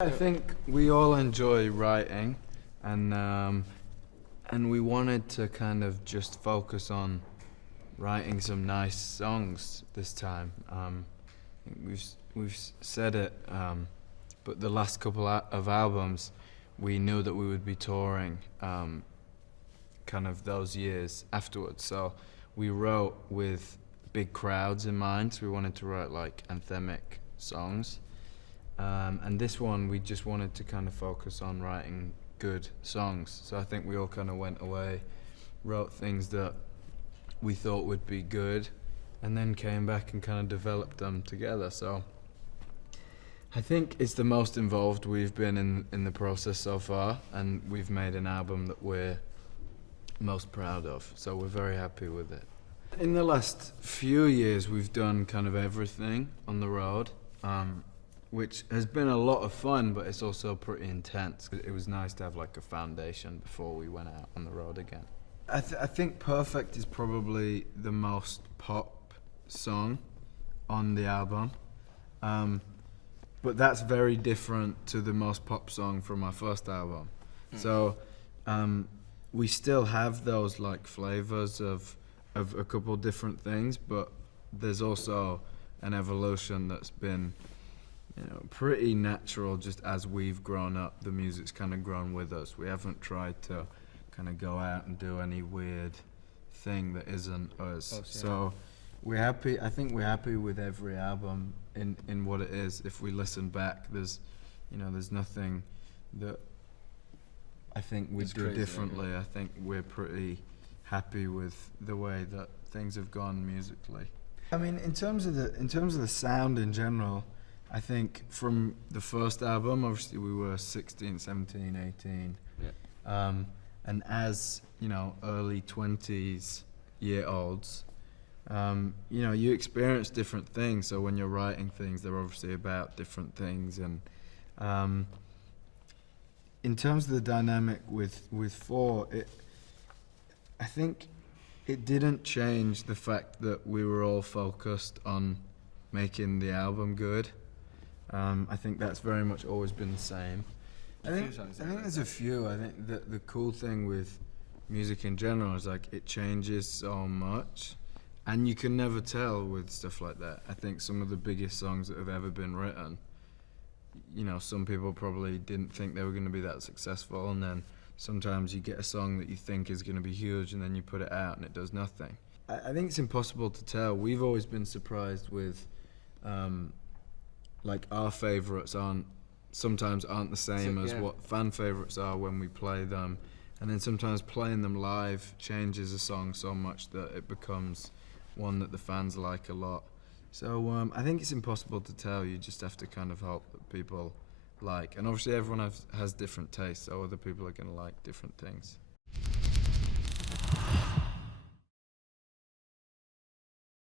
I think we all enjoy writing, and we wanted to kind of just focus on writing some nice songs this time. We've said it, but the last couple of albums, we knew that we would be touring, kind of those years afterwards. So we wrote with big crowds in mind. So we wanted to write like anthemic songs. And this one, we just wanted to kind of focus on writing good songs. So I think we all kind of went away, wrote things that we thought would be good, and then came back and kind of developed them together. So I think it's the most involved we've been in the process so far, and we've made an album that we're most proud of. So we're very happy with it. In the last few years, we've done kind of everything on the road. Which has been a lot of fun, but it's also pretty intense. It was nice to have like a foundation before we went out on the road again. I think Perfect is probably the most pop song on the album, but that's very different to the most pop song from our first album. So we still have those like flavors of a couple different things, but there's also an evolution that's been pretty natural. Just as we've grown up, the music's kind of grown with us. We haven't tried to kind of go out and do any weird thing that isn't us. Oh, yeah. So we're happy. I think we're happy with every album in what it is. If we listen back, there's nothing that I think we'd do differently. I think we're pretty happy with the way that things have gone musically. I mean, in terms of the sound in general, I think from the first album, obviously we were 16, 17, 18. Yeah. And as, early 20s year olds, you experience different things. So when you're writing things, they're obviously about different things. And in terms of the dynamic with Four, I think it didn't change the fact that we were all focused on making the album good. I think that's very much always been the same. I think there's a few. I think that the cool thing with music in general is like it changes so much, and you can never tell with stuff like that. I think some of the biggest songs that have ever been written, some people probably didn't think they were going to be that successful, and then sometimes you get a song that you think is going to be huge, and then you put it out and it does nothing. I think it's impossible to tell. We've always been surprised with like our favourites sometimes aren't the same as what fan favourites are when we play them, and then sometimes playing them live changes a song so much that it becomes one that the fans like a lot. So I think it's impossible to tell. You just have to kind of hope that people like, and obviously everyone has different tastes, so other people are going to like different things.